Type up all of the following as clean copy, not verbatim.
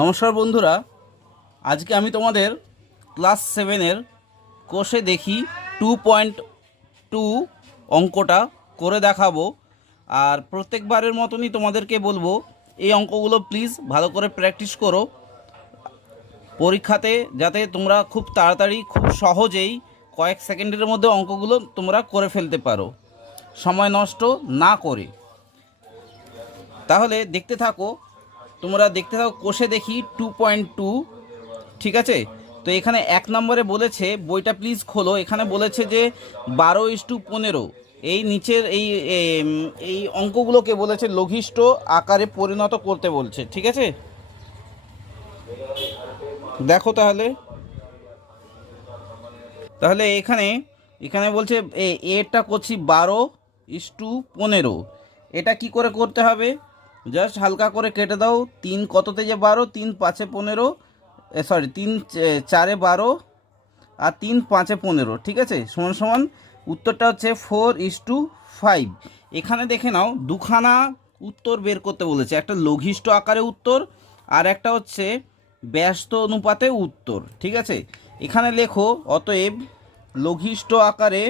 নমস্কার বন্ধুরা, আজকে আমি তোমাদের ক্লাস 7-এর কোষে দেখি 2.2 অঙ্কটা করে দেখাবো। আর প্রত্যেকবারের মতনই তোমাদেরকে বলবো এই অঙ্কগুলো প্লিজ ভালো করে প্র্যাকটিস করো পরীক্ষাতে, যাতে তোমরা খুব তাড়াতাড়ি খুব সহজেই কয়েক সেকেন্ডের মধ্যে অঙ্কগুলো তোমরা করে ফেলতে পারো সময় নষ্ট না করে। তাহলে দেখতে থাকো, তোমরা দেখতে থাকো। কোষে দেখি 2.2, ঠিক আছে। তো এখানে 1 নম্বরে বলেছে, বইটা প্লিজ খোলো। এখানে বলেছে যে 12:15 এই নিচের এই অঙ্কগুলোকে বলেছে লঘিষ্ঠ আকারে পরিণত করতে বলছে, ঠিক আছে। দেখো তাহলে এখানে এখানে বলছে এটা করছি 12:15। এটা কি করে করতে হবে, জাস্ট হালকা করে কেটে দাও। 3 কততে যে 12, 3 5 15, সরি 3 4 12 আর 3 5 15, ঠিক আছে, সমান সমান উত্তরটা হচ্ছে 4:5। এখানে দেখে নাও দুখানা উত্তর বের করতে বলেছে, একটা লঘিষ্ঠ আকারে উত্তর আর একটা হচ্ছে ব্যস্ত অনুপাতে উত্তর, ঠিক আছে। এখানে লেখো অতএব লঘিষ্ঠ আকারে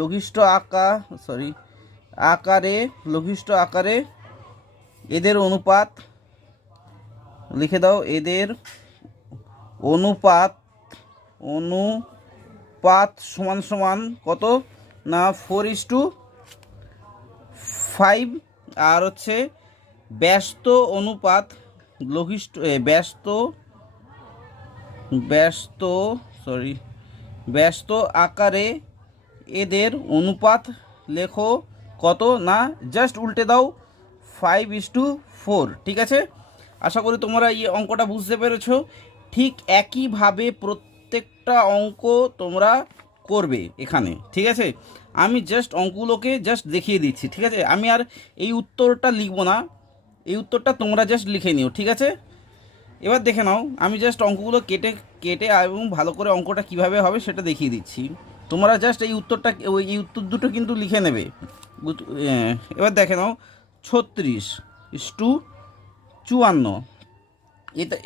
লঘিষ্ঠ আকারে লঘিষ্ঠ আকারে এদের অনুপাত লিখে দাও। এদের অনুপাত সমান সমান কত না 4:5। আর হচ্ছে ব্যস্ত অনুপাত লঘিষ্ঠ ব্যস্ত আকারে এদের অনুপাত লেখো কত না, জাস্ট উল্টে দাও 5:4, ঠিক আছে। আশা করি তোমরা এই অঙ্কটা বুঝতে পেরেছো। ঠিক একইভাবে প্রত্যেকটা অঙ্ক তোমরা করবে এখানে, ঠিক আছে। আমি জাস্ট অঙ্কগুলোকে জাস্ট দেখিয়ে দিচ্ছি, ঠিক আছে। আমি আর এই উত্তরটা লিখবো না, এই উত্তরটা তোমরা জাস্ট লিখে নিও, ঠিক আছে। এবার দেখে নাও, আমি জাস্ট অঙ্কগুলো কেটে কেটে এবং ভালো করে অঙ্কটা কিভাবে হবে সেটা দেখিয়ে দিচ্ছি। তোমরা জাস্ট এই উত্তর দুটো কিন্তু লিখে নেবে। এবার দেখে নাও 36:54,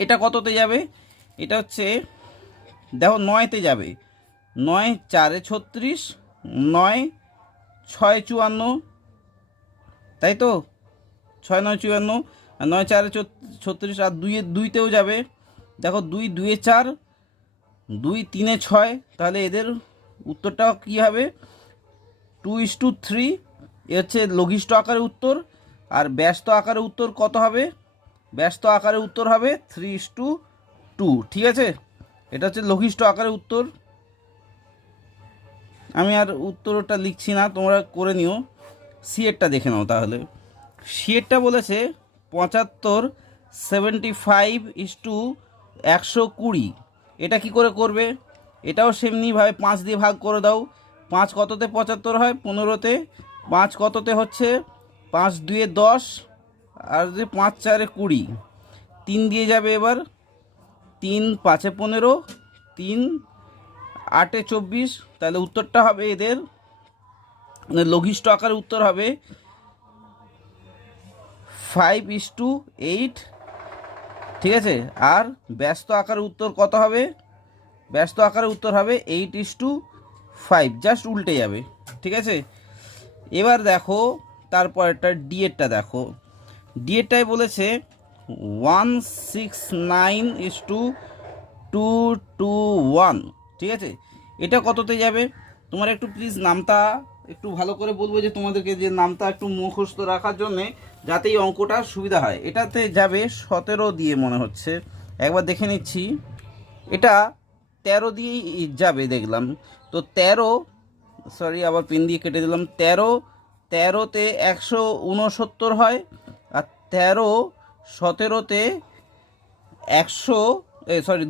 এটা কততে যাবে, এটা হচ্ছে দেখো 9তে যাবে। 9 4 36, 9 6 54, তাই তো, 6 9 54, আর 9 4 36, আর 2-2তেও যাবে। দেখো 2 2 4, 2 3 6, তাহলে এদের উত্তরটা কী হবে 2:3। এ হচ্ছে লঘিষ্ঠ আকারে উত্তর। আর ব্যস্ত আকারে উত্তর কত হবে, ব্যস্ত আকারে উত্তর হবে 3:2, ঠিক আছে। এটা হচ্ছে লঘিষ্ঠ আকারে উত্তর। আমি আর উত্তরটা লিখছি না, তোমরা করে নিও। সিএরটা দেখে নাও। তাহলে সিএরটা বলেছে 75:120। এটা কি করে করবে, এটাও সেমনিভাবে 5 দিয়ে ভাগ করে দাও। 5 কততে 75 হয়, 15তে। 5 কততে হচ্ছে 5 2 10, আর যে 5 4 20, 3 দিয়ে যাবে। এবার 3 5 15, 3 8 24, তাহলে উত্তরটা হবে এদের লঘিষ্ঠ আকারে উত্তর হবে 5:8, ঠিক আছে। আর ব্যস্ত আকারে উত্তর কত হবে, ব্যস্ত আকারে উত্তর হবে 8:5, জাস্ট উল্টে যাবে, ঠিক আছে। এবার দেখো তারপরটা ডিএরটা দেখো। ডিএরটায় বলেছে 169:221, ঠিক আছে। এটা কততে যাবে, তোমার একটু প্লিজ নামটা একটু ভালো করে বলবো, যে তোমাদেরকে যে নামটা একটু মুখস্থ রাখার জন্যে, যাতে এই অঙ্কটা সুবিধা হয়। এটাতে যাবে 17 দিয়ে মনে হচ্ছে, একবার দেখে নিচ্ছি। এটা 13 দিয়েই যাবে দেখলাম। তো 13, সরি আবার পেন দিয়ে কেটে দিলাম। 13তে 169 হয়, আর 13 17তে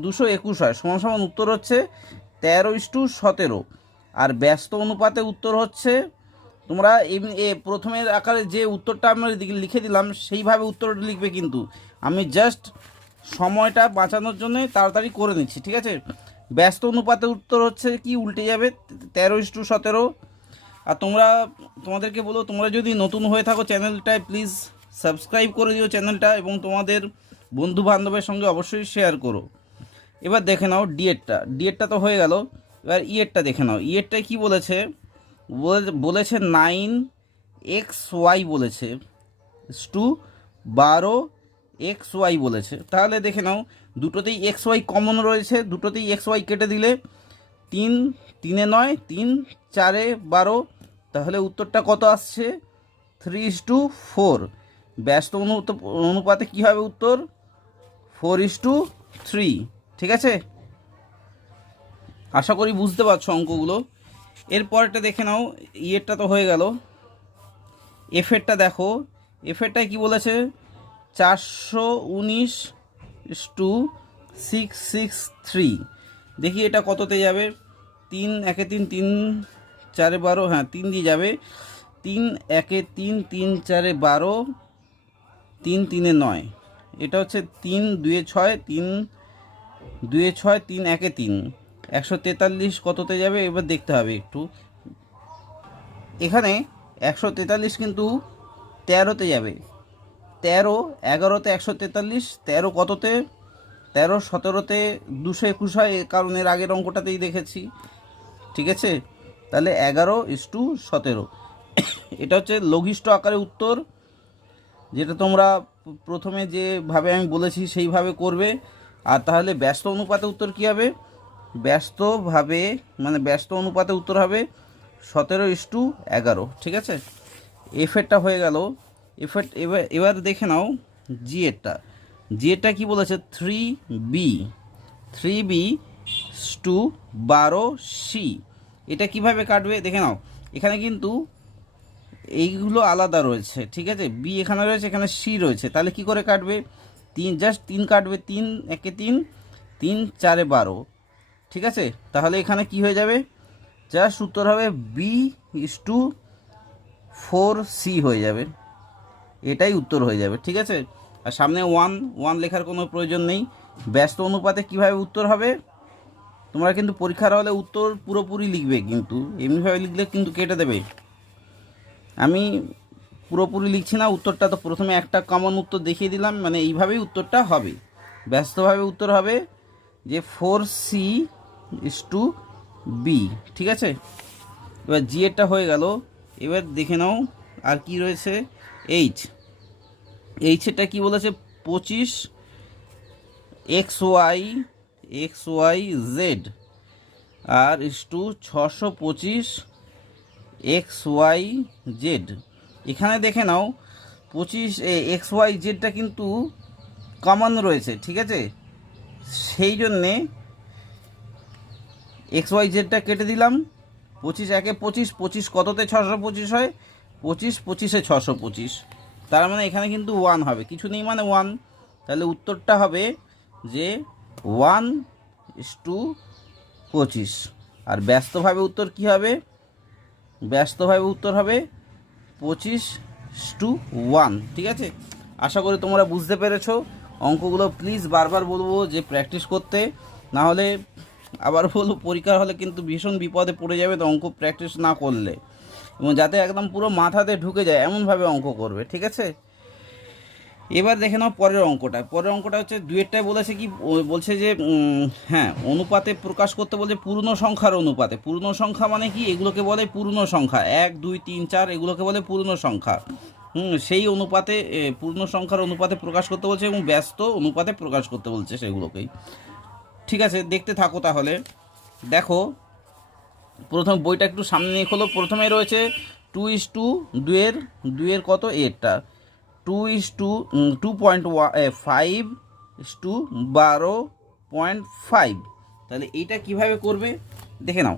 221 হয়, সমান সমান উত্তর হচ্ছে 13:17। আর ব্যস্ত অনুপাতে উত্তর হচ্ছে, তোমরা প্রথমের আকারে যে উত্তরটা আমরা লিখে দিলাম সেইভাবে উত্তরটা লিখবে, কিন্তু আমি জাস্ট সময়টা বাঁচানোর জন্য তাড়াতাড়ি করে নিচ্ছি, ঠিক আছে। ব্যস্ত অনুপাতে উত্তর হচ্ছে কি উল্টে যাবে 13:17। আর তোমাদেরকে বলো, তোমরা যদি নতুন হয়ে থাকো চ্যানেলটায় প্লিজ সাবস্ক্রাইব করে দিও চ্যানেলটা, এবং তোমাদের বন্ধু বান্ধবের সঙ্গে অবশ্যই শেয়ার করো। এবার দেখে নাও ডিএডটা তো হয়ে গেল। এবার ইয়েরটা দেখে নাও। ইয়েরটায় কী বলেছে, বলেছে 9xy বলেছে টু 12xy বলেছে। তাহলে দেখে নাও দুটোতেই xy কমন রয়েছে, দুটোতেই xy কেটে দিলে 3 3 9 3 4 12, তাহলে উত্তরটা কত আসছে 3:4। ব্যস্ত অনুপাতে কী হবে উত্তর 4:3। ঠিক আছে, আশা করি বুঝতে পারছো অঙ্কগুলো। এরপরটা দেখে নাও, ইয়েরটা তো হয়ে গেল। এফেরটা দেখো, এফেরটায় কী বলেছে 419:663। দেখি এটা কততে যাবে। 3 1 3 3 4 12, হ্যাঁ 3 দিয়ে যাবে। 3 1 3 3 4 12, 3 3 9, এটা হচ্ছে 3 2 6 3 2 6 3 1 3, 143 কততে যাবে এবার দেখতে হবে একটু। এখানে 143 কিন্তু 13তে যাবে। 13 11তে 143, 13 কততে 13 17তে 221 হয়, কারণ এর আগের অঙ্কটাতেই দেখেছি। ঠিক আছে, তাহলে 11:17। এটা হচ্ছে লঘিষ্ঠ আকারে উত্তর, যেটা তোমরা প্রথমে যেভাবে আমি বলেছি সেইভাবে করবে। আর তাহলে ব্যস্ত অনুপাতে উত্তর কী হবে, ব্যস্ত অনুপাতে উত্তর হবে 17:11। ঠিক আছে, এফেরটা হয়ে গেল। এবার দেখে নাও জিএরটা কি বলেছে 3b/12c। এটা কিভাবে কাটবে দেখে নাও। এখানে কিন্তু এইগুলো আলাদা রয়েছে, ঠিক আছে, বি এখানে রয়েছে, এখানে সি রয়েছে, তাহলে কি করে কাটবে 3 কাটবে, 3 1 3 3 4 12। ঠিক আছে, তাহলে এখানে কি হয়ে যাবে, জাস্ট উত্তর হবে b/4c হয়ে যাবে, এটাই উত্তর হয়ে যাবে। ঠিক আছে, আর সামনে 1 লেখার কোনো প্রয়োজন নেই। ব্যস্ত অনুপাতে কিভাবে উত্তর হবে, তোমরা কিন্তু পরীক্ষার হলে উত্তর পুরোপুরি লিখবে, কিন্তু এমনিভাবে লিখলে কিন্তু কেটে দেবে। আমি পুরোপুরি লিখছি না, উত্তরটা তো প্রথমে একটা কমন উত্তর দেখিয়ে দিলাম, মানে এইভাবেই উত্তরটা হবে। ব্যস্তভাবে উত্তর হবে যে 4c/b। ঠিক আছে, এবার জিএরটা হয়ে গেল। এবার দেখে নাও আর কি রয়েছে। এইচটা কি বলেছে 25xyz আর = 625xyz। এখানে দেখে নাও 25xyzটা কিন্তু কমন রয়েছে। ঠিক আছে, সেই জন্যে xyzটা কেটে দিলাম। 25 1 25, 25 কততে 625 হয়, 25 25-এ 625, তার মানে এখানে কিন্তু 1 হবে, কিছু নেই মানে 1। তাহলে উত্তরটা হবে যে 1:25। আর ব্যস্তভাবে উত্তর কি হবে, ব্যস্তভাবে উত্তর হবে 25:1। ঠিক আছে, আশা করি তোমরা বুঝতে পেরেছো অঙ্কগুলো। প্লিজ বারবার বলবো যে প্র্যাকটিস করতে, না হলে আবার বলবো পরীক্ষার হলে কিন্তু ভীষণ বিপদে পড়ে যাবে তো অঙ্ক প্র্যাকটিস না করলে, এবং যাতে একদম পুরো মাথাতে ঢুকে যায় এমনভাবে অঙ্ক করবে। ঠিক আছে, এবার দেখে নাও পরের অঙ্কটা হচ্ছে দুয়েরটায় বলেছে কি, বলছে যে হ্যাঁ অনুপাতে প্রকাশ করতে বলছে পূর্ণ সংখ্যার অনুপাতে। পূর্ণ সংখ্যা মানে কি, এগুলোকে বলে পূর্ণ সংখ্যা, 1 2 3 4 এগুলোকে বলে পূর্ণ সংখ্যা। সেই অনুপাতে পূর্ণ সংখ্যার অনুপাতে প্রকাশ করতে বলছে, এবং ব্যস্ত অনুপাতে প্রকাশ করতে বলছে সেগুলোকেই। ঠিক আছে, দেখতে থাকো তাহলে। দেখো প্রথম বইটা একটু সামনে নিয়ে খোলো। প্রথমে রয়েছে 2:2 কত এরটা 2:5:12.5। তাহলে এইটা কিভাবে করবে দেখে নাও।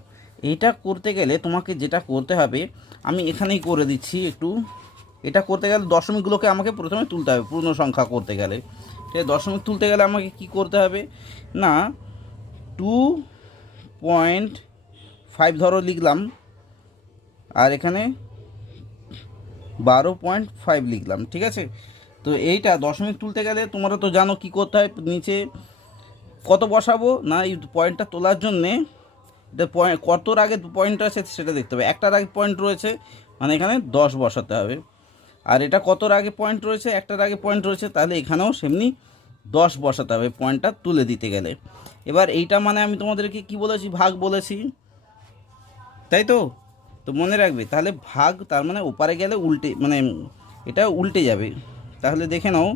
এইটা করতে গেলে তোমাকে যেটা করতে হবে আমি এখানেই করে দিচ্ছি একটু। এটা করতে গেলে দশমিকগুলোকে আমাকে প্রথমে তুলতে হবে। পূর্ণ সংখ্যা করতে গেলে, ঠিক আছে, দশমিক তুলতে গেলে আমাকে কি করতে হবে না 2.5 ধরো লিখলাম, আর এখানে 12.5 লিখলাম। ঠিক আছে, তো এইটা দশমিক তুলতে গেলে তোমরা তো জানো কি করতে হয়, নিচে কত বসাবো না, এই পয়েন্টটা তোলার জন্যে এটা কতর আগে পয়েন্ট আছে সেটা দেখতে হবে। একটার আগে পয়েন্ট রয়েছে মানে এখানে 10 বসাতে হবে। আর এটা কতর আগে পয়েন্ট রয়েছে, একটার আগে পয়েন্ট রয়েছে, তাহলে এখানেও সেমনি 10 বসাতে হবে পয়েন্টটা তুলে দিতে গেলে। এবার এইটা মানে আমি তোমাদেরকে কি বলেছি, ভাগ বলেছি, তাই তো? তো মনে রাখবে তাহলে ভাগ, তার মানে ওপারে গেলে উল্টে, মানে এটা উল্টে যাবে। তাহলে দেখে নাও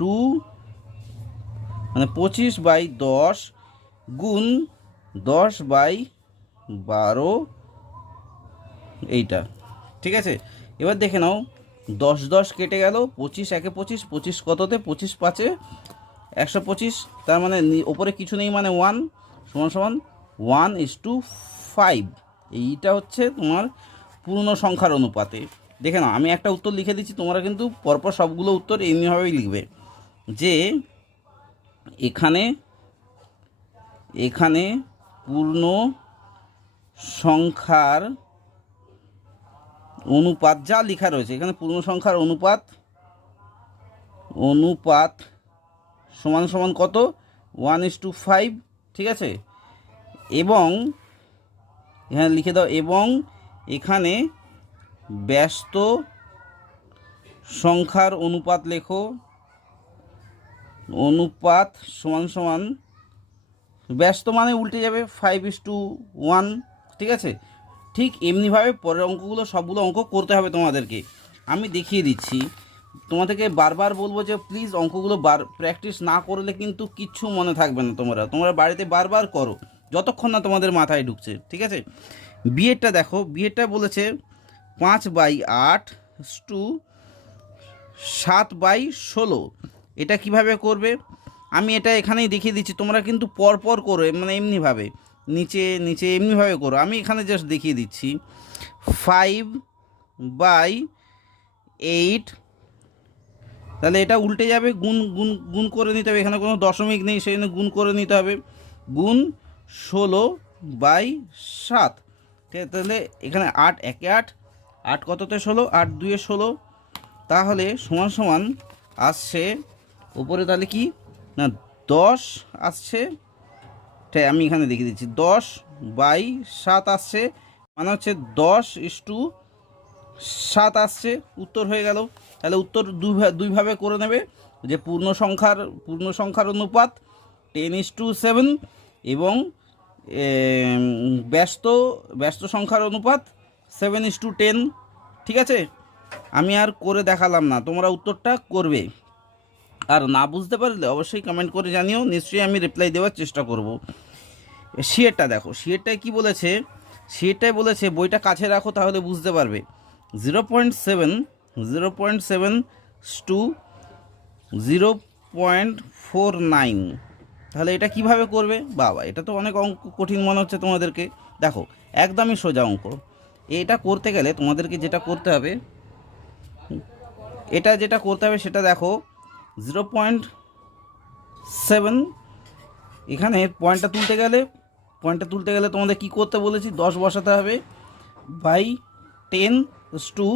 2 মানে 25/10 গুণ 10/12 এইটা, ঠিক আছে? এবার দেখে নাও 10 10 কেটে গেল, 25 একে 25, 25 কততে, 25 5-এ 125, তার মানে ওপরে কিছু নেই মানে 1 সমান সমান 1:5। এইটা হচ্ছে তোমার পূর্ণ সংখ্যার অনুপাতে। দেখে নাও আমি একটা উত্তর লিখে দিচ্ছি, তোমরা কিন্তু পরপর সবগুলো উত্তর এমনিভাবেই লিখবে যে এখানে এখানে পূর্ণ সংখ্যার অনুপাত যা লেখা রয়েছে, এখানে পূর্ণ সংখ্যার অনুপাত সমান সমান কত, 1:5, ঠিক আছে? এবং এখানে লিখে দাও, এবং এখানে ব্যস্ত সংখ্যার অনুপাত লেখো, অনুপাত সমান সমান, ব্যস্ত মানে উল্টে যাবে 5:1, ঠিক আছে? ঠিক এমনিভাবে পরের অঙ্কগুলো সবগুলো অঙ্ক করতে হবে তোমাদেরকে। আমি দেখিয়ে দিচ্ছি, তোমাদেরকে বারবার বলবো যে প্লিজ অঙ্কগুলো প্র্যাকটিস না করলে কিন্তু কিচ্ছু মনে থাকবে না। তোমরা বাড়িতে বারবার করো যতক্ষণ না তোমাদের মাথায় ঢুকছে, ঠিক আছে? বিয়েরটা দেখো, বিয়েরটা বলেছে 5/8 টু 7/16। এটা কিভাবে করবে আমি এটা এখানেই দেখিয়ে দিচ্ছি, তোমরা কিন্তু পরপর করো, মানে এমনিভাবে নিচে নিচে এমনিভাবে করো। আমি এখানে জাস্ট দেখিয়ে দিচ্ছি 5/8, তাহলে এটা উল্টে যাবে, গুণ গুণ গুণ করে নিতে হবে, এখানে কোনো দশমিক নেই সেই জন্য গুণ করে নিতে হবে, গুণ 16/7, ঠিক আছে? তাহলে এখানে 8 একে 8, 8 কততে 16, 8 2-এ 16, তাহলে সমান সমান আসছে উপরে তাহলে কি না 10 আসছে, ঠিক আমি এখানে দেখিয়ে দিচ্ছি 10/7 আসছে, মানে হচ্ছে 10:7 আসছে, উত্তর হয়ে গেল। তাহলে উত্তর দুইভাবে করে নেবে, যে পূর্ণ সংখ্যার অনুপাত 10:7 এবং ব্যস্ত সংখ্যার অনুপাত 7:10, ঠিক আছে? আমি আর করে দেখালাম না, তোমরা উত্তরটা করবে। আর না বুঝতে পারলে অবশ্যই কমেন্ট করে জানিও, নিশ্চয়ই আমি রিপ্লাই দেওয়ার চেষ্টা করব। শিয়েরটা দেখো, শিয়েরটায় কি বলেছে, শিয়েরটায় বলেছে বইটা কাছে রাখো তাহলে বুঝতে পারবে। 0.7 টু 0.49, তাহলে এটা কিভাবে করবে বাবা? এটা তো অনেক অঙ্ক কঠিন মনে হচ্ছে তোমাদেরকে। দেখো একদমই সোজা অঙ্ক। এটা করতে গেলে তোমাদেরকে যেটা করতে হবে, সেটা দেখো 0.7, এখানে পয়েন্টটা তুলতে গেলে তোমাদের কি করতে বলেছি, 10 বসাতে হবে বাই 10 টু,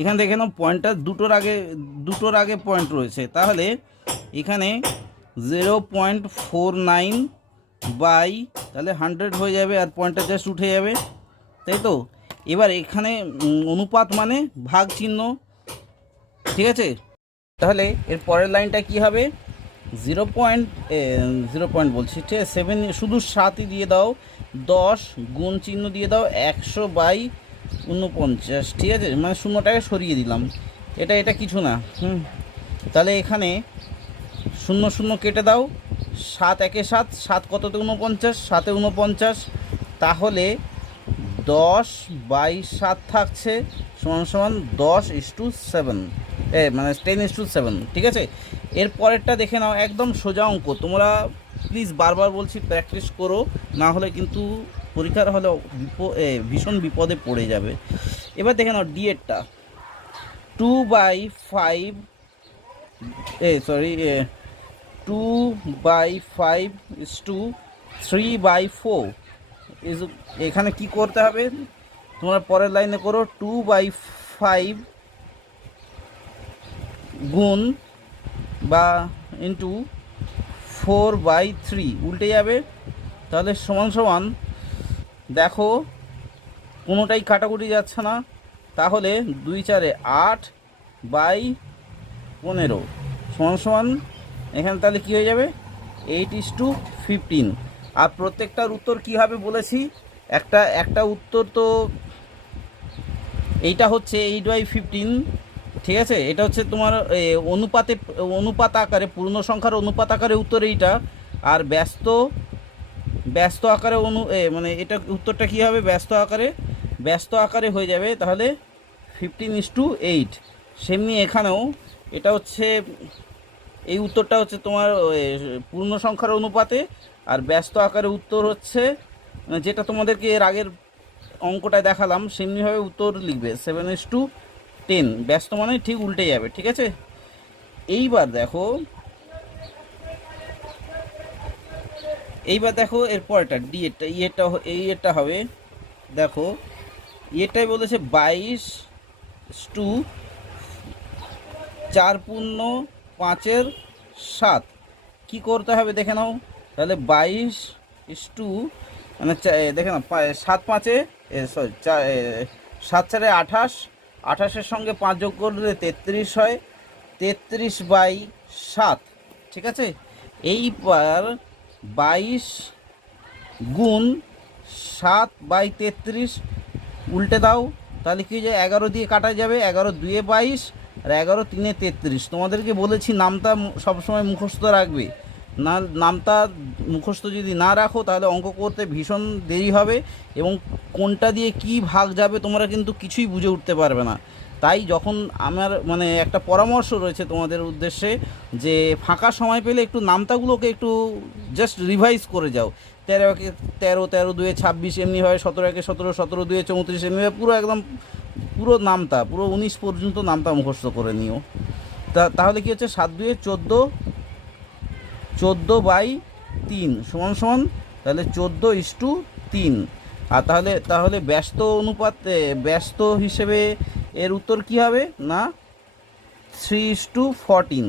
এখানে দেখে নাও পয়েন্টটা দুটোর আগে পয়েন্ট রয়েছে, তাহলে এখানে 0.49 বাই, তাহলে 100 হয়ে যাবে, আর পয়েন্টটা জাস্ট উঠে যাবে, তাই তো? এবার এখানে অনুপাত মানে ভাগ চিহ্ন, ঠিক আছে? তাহলে এর পরের লাইনটা কি হবে, 0 বলছি, ঠিক আছে? 7 শুধু 7ই দিয়ে দাও, 10 গুণ চিহ্ন দিয়ে দাও 100/49, ঠিক আছে? মানে শূন্যটাকে সরিয়ে দিলাম, এটা কিছু না। তাহলে এখানে 0 0 কেটে দাও, 7 একে 7, 7 কততে 49, 7-এ 49, তাহলে 10/7 থাকছে সমান সমান 10:7, মানে 10:7, ঠিক আছে? এর পরেরটা দেখে নাও, একদম সোজা অঙ্ক, তোমরা প্লিজ বারবার বলছি প্র্যাকটিস করো, না হলে কিন্তু পরীক্ষার হলে ভীষণ বিপদে পড়ে যাবে। এবার দেখে নাও ডিএরটা 2/5 টু 3/4, এখানে কি করতে হবে তোমরা পরের লাইনে করো, 2/5 গুণ বা ইন্টু 4/3, উল্টে যাবে, তাহলে সমান সমান দেখো কোনোটাই কাটাকুটি যাচ্ছে না, তাহলে 2×4 = 8/15 সমান সমান এখানে তাহলে কী হয়ে যাবে 8:15। আর প্রত্যেকটার উত্তর কী হবে বলেছি, একটা উত্তর তো এইটা হচ্ছে 8/15, ঠিক আছে। এটা হচ্ছে তোমার অনুপাত আকারে, পূর্ণ সংখ্যার অনুপাত আকারে উত্তর এইটা। আর ব্যস্ত আকারে মানে এটা উত্তরটা কী হবে, ব্যস্ত আকারে হয়ে যাবে তাহলে 15:8। সেমনি এখানেও এটা হচ্ছে, এই উত্তরটা হচ্ছে তোমার পূর্ণ সংখ্যার অনুপাতে, আর ব্যস্ত আকারে উত্তর হচ্ছে যেটা তোমাদেরকে এর আগের অঙ্কটায় দেখালাম সেমনিভাবে উত্তর লিখবে 7:10। ব্যস্ত মানে ঠিক উল্টে যাবে, ঠিক আছে। এইবার দেখো এরপরটা এরটা এরটা হবে। দেখো এটাই বলেছে 22/4=5/7। কী করতে হবে দেখে নাও, তাহলে 22 মানে দেখে নাও 7×5 সরি 7×4 = 28, 28-এর সঙ্গে 5 যোগ করলে 33 হয়, 33/7, ঠিক আছে। এইবার 22×7/33 উল্টে দাও, তাহলে কি যে 11 দিয়ে কাটা যাবে, 11×2=22 আর 11×3=33। তোমাদেরকে বলেছি নামটা সবসময় মুখস্থ রাখবে, না নামটা মুখস্থ যদি না রাখো তাহলে অঙ্ক করতে ভীষণ দেরি হবে এবং কোনটা দিয়ে কি ভাগ যাবে তোমরা কিন্তু কিছুই বুঝে উঠতে পারবে না। তাই যখন আমার মানে একটা পরামর্শ রয়েছে তোমাদের উদ্দেশ্যে যে ফাঁকা সময় পেলে একটু নামতাগুলোকে একটু জাস্ট রিভাইজ করে যাও। 13-এ 13, 13×2=26, এমনিভাবে 17-এ 17, 17×2=34, এমনিভাবে পুরো নামতা পুরো 19 পর্যন্ত নামতা মুখস্থ করে নিও। তাহলে কি হচ্ছে 7×2=14, 14/3 সমান সমান তাহলে 14:3। আর তাহলে ব্যস্ত হিসেবে এর উত্তর কি হবে না 3:14,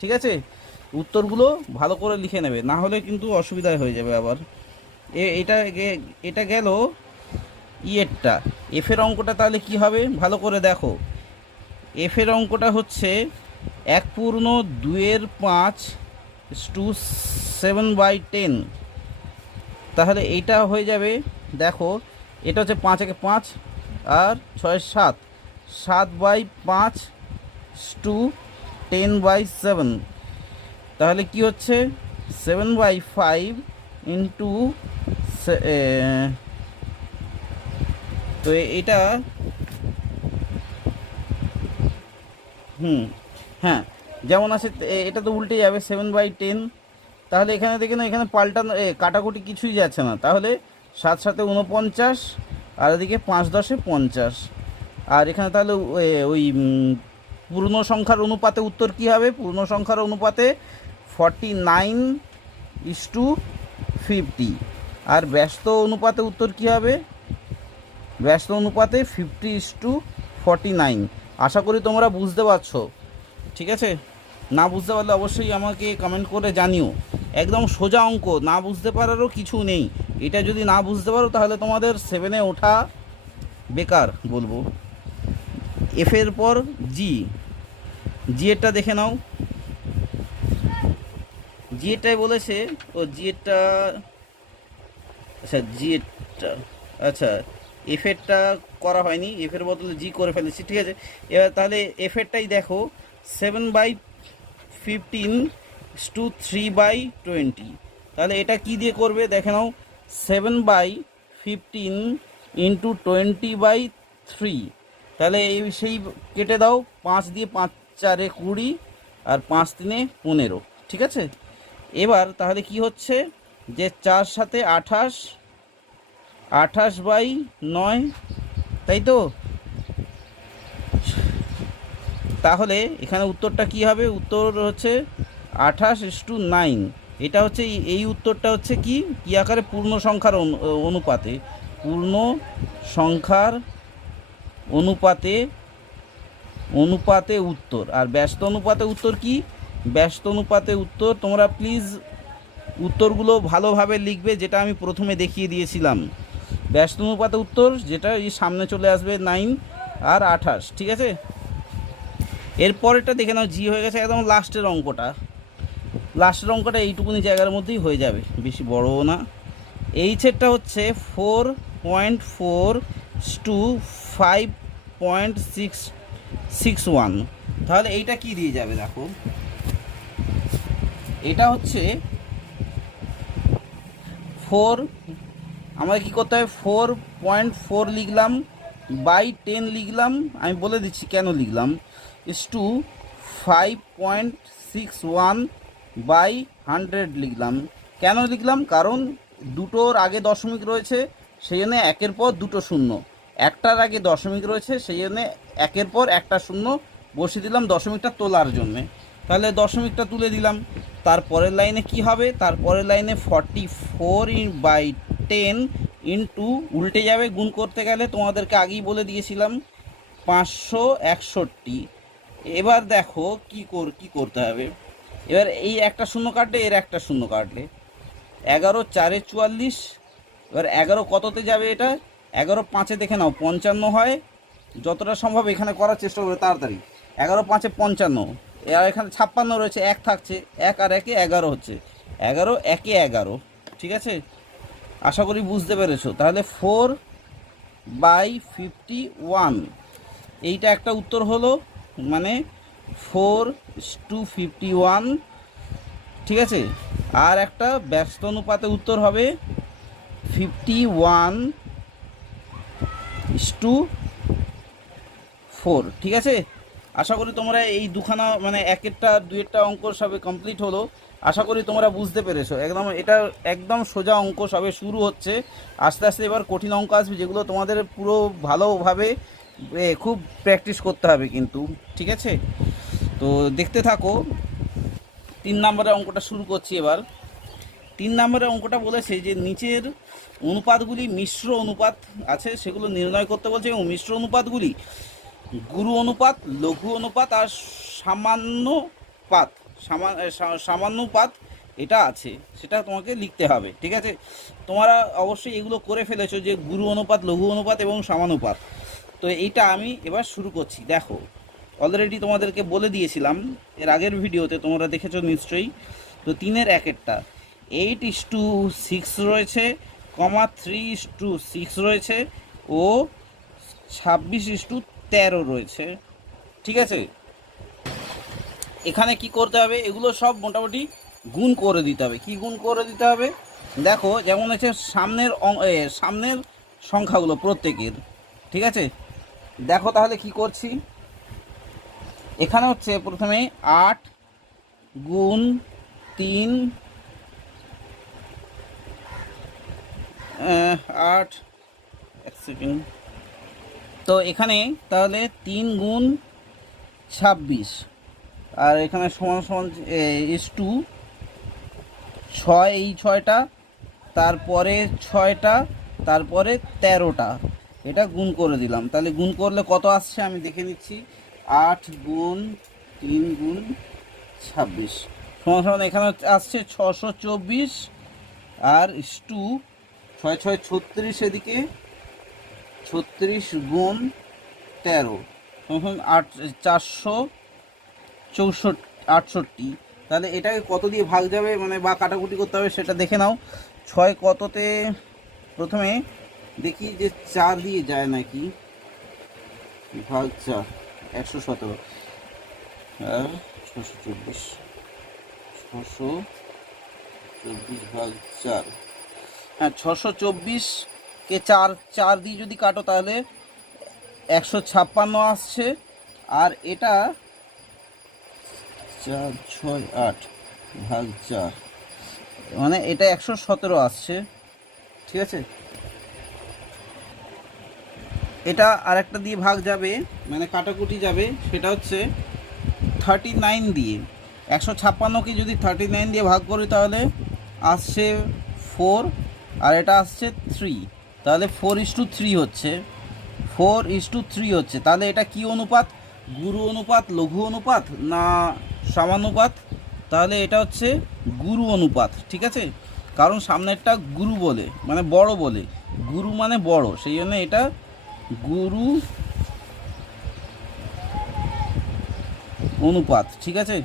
ঠিক আছে। উত্তরগুলো ভালো করে লিখে নেবে, না হলে কিন্তু অসুবিধা হয়ে যাবে আবার। এটা গেল ইয়েরটা। এফের অঙ্কটা তাহলে কি হবে ভালো করে দেখো। এফের অঙ্কটা হচ্ছে 1/5=7/10। তাহলে এইটা হয়ে যাবে, দেখো এটা হচ্ছে 5×5 আর 6-7, 7/5=10/7। তাহলে কি হচ্ছে 7/5 ইন্টু তো এটা হ্যাঁ যেমন আছে এটা তো উল্টে যাবে 7/10। তাহলে এখানে দেখে না, এখানে পাল্টানো কাটাকুটি কিছুই যাচ্ছে না, তাহলে 7×7 = 49 আর এদিকে 5×10 = 50। আর এখানে তাহলে ওই পূর্ণ সংখ্যার অনুপাতে উত্তর কি হবে, পূর্ণ সংখ্যার অনুপাতে 49:50। আর ব্যস্ত অনুপাতে উত্তর কি হবে, ব্যস্ত অনুপাতে 50:49। আশা করি তোমরা বুঝতে পারছো, ঠিক আছে। না বুঝতে পারলে অবশ্যই আমাকে কমেন্ট করে জানিও। একদম সোজা অঙ্ক, না বুঝতে পারারও কিছু নেই। এটা যদি না বুঝতে পারো তাহলে তোমাদের 7-এ ওঠা বেকার বলবো। এফের পর জি এরটা দেখে নাও। জি এরটাই বলেছে, ও জি এরটা আচ্ছা এফেরটা করা হয়নি, এফের বদলে জি করে ফেলেছি, ঠিক আছে। এবার তাহলে এফেরটাই দেখো 7/15=3/20। তাহলে এটা কি দিয়ে করবে দেখে নাও, 7/15 × 20/3। তাহলে সেই কেটে দাও, 5 দিয়ে 5×4 = 20 আর 5×3 = 15, ঠিক আছে। এবার তাহলে কি হচ্ছে যে 4×7 = 28, 28/9, তাই তো। তাহলে এখানে উত্তরটা কি হবে, উত্তর হচ্ছে 28:9। এটা হচ্ছে এই উত্তরটা হচ্ছে কি আকারে, পূর্ণ সংখ্যার অনুপাতে, পূর্ণ সংখ্যার অনুপাতে উত্তর। আর ব্যস্ত অনুপাতে উত্তর কি, ব্যস্ত অনুপাতে উত্তর তোমরা প্লিজ উত্তরগুলো ভালোভাবে লিখবে, যেটা আমি প্রথমে দেখিয়ে দিয়েছিলাম। ব্যস্ত অনুপাতে উত্তর, যেটা এই সামনে চলে আসবে 9 আর 28, ঠিক আছে। এরপরেরটা দেখে নাও, জি হয়ে গেছে, একদম লাস্টের অঙ্কটা এইটুকুনি জায়গার মধ্যেই হয়ে যাবে, বেশি বড়ও না। এইচেরটা হচ্ছে 4.4 টু 5.661, তাহলে এইটা কি দিয়ে যাবে দেখো, এটা হচ্ছে 4, আমাদের কী করতে হবে, 4.4 লিখলাম বাই 10 লিখলাম, আমি বলে দিচ্ছি কেন লিখলাম, ইস টু 5.61 বাই 100 লিখলাম। কেন লিখলাম, কারণ দুটোর আগে দশমিক রয়েছে, সেই জন্য একের পর দুটো শূন্য, একটার আগে দশমিক রয়েছে, সেই জন্য একের পর একটা শূন্য বসিয়ে দিলাম দশমিকটা তোলার জন্যে। তাহলে দশমিকটা তুলে দিলাম। তারপরের লাইনে কি হবে, তারপরের লাইনে 44/10 ইন্টু, উল্টে যাবে গুণ করতে গেলে, তোমাদেরকে আগেই বলে দিয়েছিলাম 561। এবার দেখো কি করতে হবে, এবার এই একটা শূন্য কাটলে, এর একটা শূন্য কাটলে, 11 4 44, এবার 11 কততে যাবে, এটা 11 5-এ দেখে নাও 55 হয়, যতটা সম্ভব এখানে করার চেষ্টা করবে তাড়াতাড়ি। 11 5-এ 55, আর এখানে 56 রয়েছে, 1 থাকছে, 1 আর 1-এ 11 হচ্ছে, 11 1-এ 11, ঠিক আছে। আশা করি বুঝতে পেরেছো। তাহলে 4/51, এইটা একটা উত্তর হলো, মানে 4:51, ঠিক আছে। আর একটা ব্যস্ত অনুপাতে উত্তর হবে 51:4, ঠিক আছে। আশা করি তোমরা এই দুখানা, মানে একেরটা দুয়েরটা অঙ্ক সবে কমপ্লিট হলো, আশা করি তোমরা বুঝতে পেরেছো। এটা একদম সোজা অঙ্ক সবে শুরু হচ্ছে, আস্তে আস্তে এবার কঠিন অঙ্ক আসবে, যেগুলো তোমাদের পুরো ভালোভাবে খুব প্র্যাকটিস করতে হবে কিন্তু, ঠিক আছে। তো দেখতে থাকো। 3 নম্বরের অঙ্কটা শুরু করছি এবার। 3 নম্বরের অঙ্কটা বলেছে যে নিচের অনুপাতগুলি মিশ্র অনুপাত আছে, সেগুলো নির্ণয় করতে বলছে, এবং মিশ্র অনুপাতগুলি গুরু অনুপাত, লঘু অনুপাত আর সামান্যপাত এটা আছে, সেটা তোমাকে লিখতে হবে, ঠিক আছে। তোমরা অবশ্যই এগুলো করে ফেলেছো, যে গুরু অনুপাত, লঘু অনুপাত এবং সামানুপাত। তো এইটা আমি এবার শুরু করছি। দেখো, অলরেডি তোমাদেরকে বলে দিয়েছিলাম এর আগের ভিডিওতে, তোমরা দেখেছো নিশ্চয়ই। তো 3-এর 1-এরটা 8:6 রয়েছে, 3:6 রয়েছে, ও 26:13 রয়েছে, ঠিক আছে। এখানে কি করতে হবে, এগুলো সব মোটামুটি গুণ করে দিতে হবে। কি গুণ করে দিতে হবে, দেখো, যেমন হচ্ছে সামনের সংখ্যাগুলো প্রত্যেকের, ঠিক আছে। দেখো তাহলে কি করছি, এখানে হচ্ছে প্রথমে 8 গুণ 3, 8, এক সেকেন্ড, তো এখানে তাহলে 3 গুণ 26, আর এখানে সমান সমান = 6, এই 6টা, তারপরে 6টা, তারপরে 13টা, এটা গুণ করে দিলাম। তাহলে গুণ করলে কত আসছে আমি দেখে নিচ্ছি, 8 গুণ 3 গুণ 26 সমান সমান এখানে আসছে 624, আর = 6 6 36, এদিকে 36 গুণ 13 তখন 468। তাহলে এটাকে কত দিয়ে ভাগ যাবে, মানে বা কাটাকুটি করতে হবে সেটা দেখে নাও। 6 কততে, প্রথমে দেখি যে 4 দিয়ে যায় নাকি, ভাগ 4, 117, আর 624 ভাগ 4, হ্যাঁ 624-কে 4 দিয়ে যদি কাটো তাহলে 156 আসছে, আর এটা 4 6 8 ভাগ 4, মানে এটা 117 আসছে, ঠিক আছে। এটা আরেকটা দিয়ে ভাগ যাবে, মানে কাটাকুটি যাবে, সেটা হচ্ছে 39 দিয়ে। 156-কে যদি 39 দিয়ে ভাগ করি তাহলে আসছে 4, আর এটা আসছে 3, তাহলে 4:3 হচ্ছে, 4:3 হচ্ছে। তাহলে এটা কি অনুপাত, গুরু অনুপাত, লঘু অনুপাত না সামানুপাত? তাহলে এটা হচ্ছে গুরু অনুপাত, ঠিক আছে। কারণ সামনেরটা গুরু বলে, মানে বড় বলে, গুরু মানে বড়, সেই জন্য এটা গুরু অনুপাত। ঠিক আছে,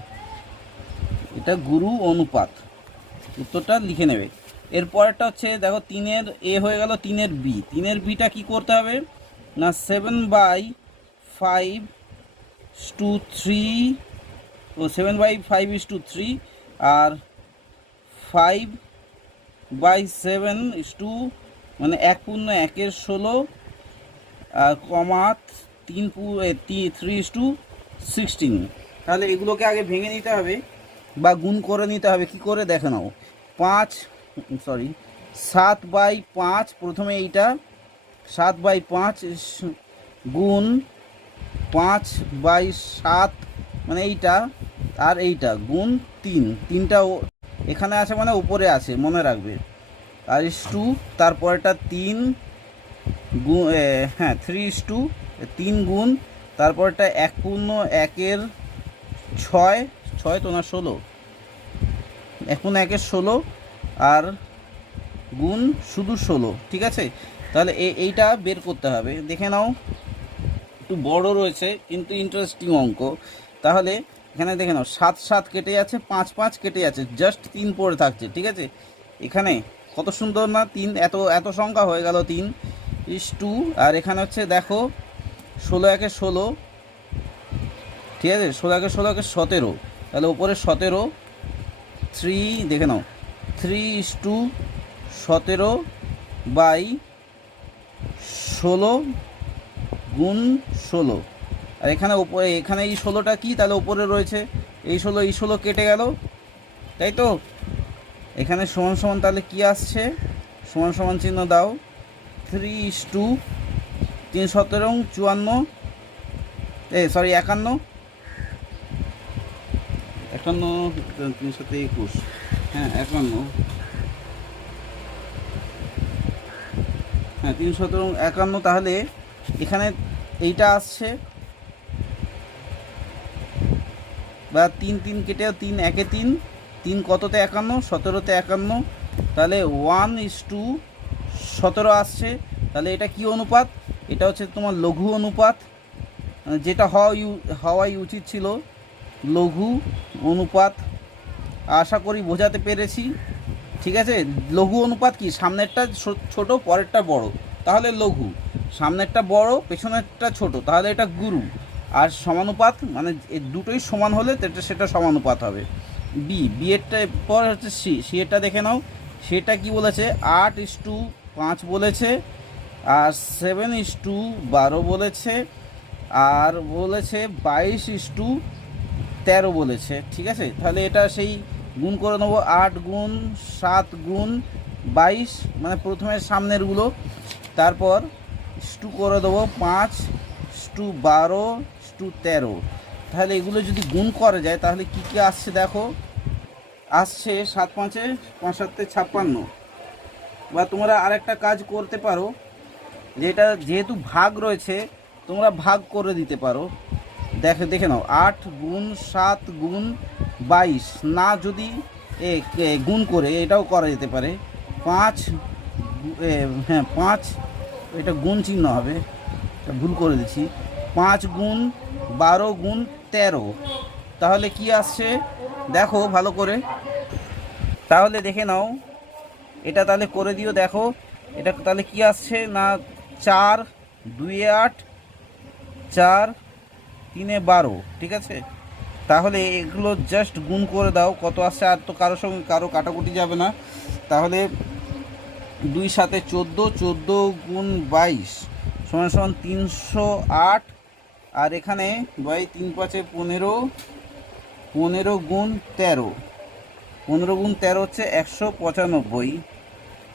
এটা গুরু অনুপাত, উত্তরটা লিখে নেবে। এরপরটা হচ্ছে দেখো 3-এর এ হয়ে গেল, 3-এর বি। 3-এর বিটা কী করতে হবে না 7/5:3 ও 7/5:3 আর 5/7 মানে 1/1/16 আর কমা 3/16। তাহলে এগুলোকে আগে ভেঙে নিতে হবে বা গুণ করে নিতে হবে। কি করে দেখে নাও, 7/5 প্রথমে এইটা 7/5 গুণ 5/7 মানে এইটা, আর এইটা গুণ 3টা এখানে আছে মানে উপরে আছে মনে রাখবে, আর 2 তারপরটা 3 গুণ 3 গুণ তারপরটা 1/1/6 তো না 16, 1/1/16 আর গুণ শুধু 16। ঠিক আছে, তাহলে এইটা বের করতে হবে। দেখে নাও একটু বড় রয়েছে কিন্তু ইন্টারেস্টিং অঙ্ক। তাহলে এখানে দেখে নাও 7 কেটে যাচ্ছে, 5 কেটে যাচ্ছে, জাস্ট 3 পড়ে থাকছে। ঠিক আছে, এখানে কত সুন্দর না 3, এত সংখ্যা হয়ে গেল 3:2। আর এখানে হচ্ছে দেখো 16/1/16, ঠিক আছে, 16/1/16 তাহলে উপরে 17, 3 দেখে নাও 3:17/16 গুণ 16। আর এখানে এই 16টা কি, তাহলে উপরে রয়েছে এই 16 কেটে গেল, তাই তো। এখানে সমান সমান তাহলে কি আসছে, সমান সমান চিহ্ন দাও, 3:3 17 54 51 321, হ্যাঁ 51, হ্যাঁ 351। তাহলে এখানে এইটা আসছে বা 3 কেটে 3 কততে 51, 17তে 51, তাহলে 1:17 আসছে। তাহলে এটা কি অনুপাত, এটা হচ্ছে তোমার লঘু অনুপাত, যেটা হওয়াই উচিত ছিল, লঘু অনুপাত। আশা করি বোঝাতে পেরেছি। ঠিক আছে, লঘু অনুপাত কি, সামনেরটা ছোট পরেরটা বড়, তাহলে লঘু, সামনেরটা বড় পেছনেরটা ছোট, তাহলে এটা গুরু। আর সমানুপাত মানে দুটোই সমান হলে সেটা সমানুপাত হবে। বি এরটা পর হচ্ছে সি এরটা দেখে নাও, সেটা কি বলেছে 8:5 বলেছে, আর 7:12 বলেছে, আর বলেছে 22:13 বলেছে। ঠিক আছে, তাহলে এটা সেই গুণ করে নেবো, 8 গুণ 7 গুণ 22 মানে প্রথমে সামনেরগুলো, তারপর 2 করে দেবো 5 2 12 2 13। তাহলে এগুলো যদি গুণ করা যায় তাহলে কি কি আসছে দেখো, আসছে 7×5 5×7 56। বা তোমরা আরেকটা কাজ করতে পারো, যেটা যেহেতু ভাগ রয়েছে তোমরা ভাগ করে দিতে পারো। দেখে নাও 8 গুণ 7 গুণ 22 না, যদি গুণ করে এটাও করা যেতে পারে, 5 5 এটা গুণ চিহ্ন হবে, এটা ভুল করে দিচ্ছি, 5 গুণ 12 গুণ 13। তাহলে কি আসছে দেখো ভালো করে, তাহলে দেখে নাও এটা তাহলে করে দিও। দেখো এটা তাহলে কি আসছে না 4 2 8 4 3 12। ঠিক আছে, তাহলে এগুলো জাস্ট গুণ করে দাও কত আসছে, আর তো কারোর সঙ্গে কারো কাটাকুটি যাবে না। তাহলে 2 7 14 14 গুণ 22 সমান সমান 308। আর এখানে 3 5 15 15 গুণ 13 15 গুণ 13 হচ্ছে 195।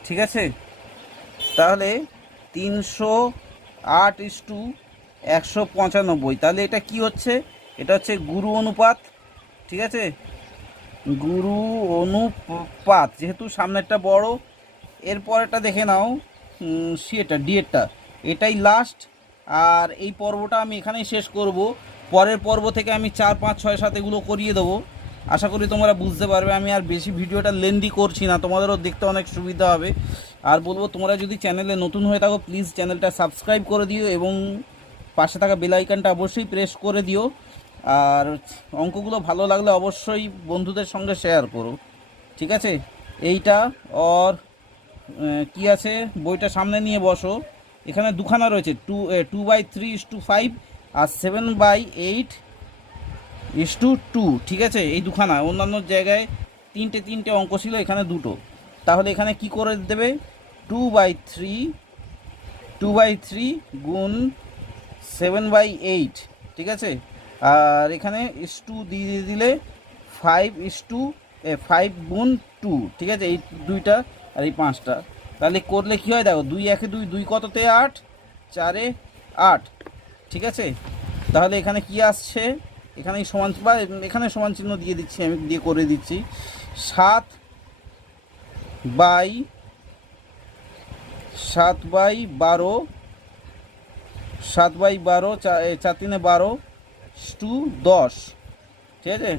ঠিক আছে, তাহলে 308:195। তাহলে এটা কি হচ্ছে, এটা হচ্ছে গুরু অনুপাত। ঠিক আছে, গুরু অনুপাত, যেহেতু সামনেরটা বড়। এরপরেরটা দেখে নাও, সিএটা ডিএরটা, এটাই লাস্ট। আর এই পর্বটা আমি এখানেই শেষ করব। পরের পর্ব থেকে আমি 4 5 6 7 এগুলো করিয়ে দেবো। আশা করি তোমরা বুঝতে পারবে। আমি আর বেশি ভিডিওটা লেন্দি করছি না, তোমাদেরও দেখতে অনেক সুবিধা হবে। আর বলবো তোমরা যদি চ্যানেলে নতুন হয়ে থাকো প্লিজ চ্যানেলটা সাবস্ক্রাইব করে দিও এবং পাশে থাকা বেল আইকনটা অবশ্যই প্রেস করে দিও। আর অঙ্কগুলো ভালো লাগলে অবশ্যই বন্ধুদের সঙ্গে শেয়ার করো, ঠিক আছে। এইটা ওর কি আছে, বইটা সামনে নিয়ে বসো। এখানে দুখানা রয়েছে, 2/3:5 আর 7/8:2, ঠিক আছে। এই দুখানা, অন্যান্য জায়গায় তিনটে অঙ্ক ছিল, এখানে দুটো। তাহলে এখানে কি করে দেবে, 2/3 গুণ 7/8, ঠিক আছে। আর এখানে ইস টু দিয়ে দিলে 5 গুণ 2, ঠিক আছে। এই দুইটা আর এই 5টা, তাহলে করলে কী হয় দেখো, 2 1 2, 2 কততে 8, 4 8, ঠিক আছে। তাহলে এখানে কি আসছে, এখানে সমান বা এখানে সমান চিহ্ন দিয়ে দিচ্ছি, আমি দিয়ে করে দিচ্ছি 7/12 7/12 4 3 12 10, ঠিক আছে।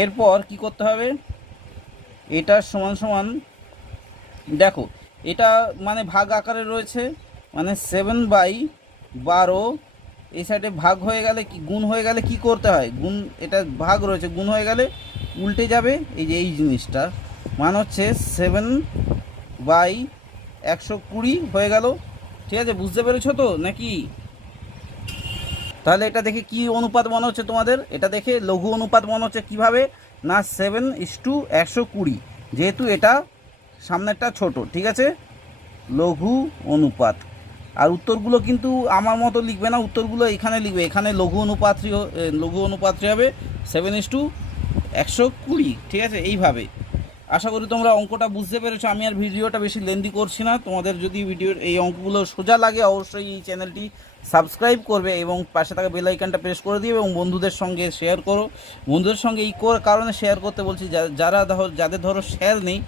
এরপর কি করতে হবে, এটা সমান সমান দেখো, এটা মানে ভাগ আকারে রয়েছে, মানে 7/12 এই সাইডে ভাগ হয়ে গেলে কি গুণ হয়ে গেলে কি করতে হয়, গুণ, এটা ভাগ রয়েছে, গুণ হয়ে গেলে উল্টে যাবে, এই যে এই জিনিসটা, মানে হচ্ছে 7/120 হয়ে গেল, ঠিক আছে। বুঝতে পেরেছো তো নাকি? তাহলে এটা দেখে কি অনুপাত মনে হচ্ছে তোমাদের, এটা দেখে লঘু অনুপাত মনে হচ্ছে কিভাবে না, 7:120, যেহেতু এটা সামনেরটা ছোট, ঠিক আছে, লঘু অনুপাত। আর উত্তরগুলো কিন্তু আমার মতো লিখবে না, উত্তরগুলো এখানে লিখবে, এখানে লঘু অনুপাতটি হবে 7:120, ঠিক আছে, এইভাবে। আশা করি তোমরা অঙ্কটা বুঝতে পেরেছো। আমি আর ভিডিওটা বেশি লেন্দি করছি না। তোমাদের যদি ভিডিওর এই অঙ্কগুলো সোজা লাগে অবশ্যই এই চ্যানেলটি সাবস্ক্রাইব করবে এবং পাশে থাকা বেল আইকনটা প্রেস করে দিবে এবং বন্ধুদের সঙ্গে শেয়ার করো। বন্ধুদের সঙ্গে এই কারণে শেয়ার করতে বলছি, যাদের ধরো শেয়ার নেই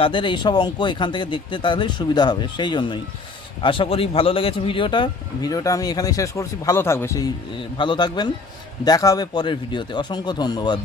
তাদের এইসব অঙ্ক এখান থেকে দেখতে তাহলে সুবিধা হবে, সেই জন্যই। আশা করি ভালো লেগেছে ভিডিওটা আমি এখানেই শেষ করছি। ভালো থাকবেন, দেখা হবে পরের ভিডিওতে। অসংখ্য ধন্যবাদ।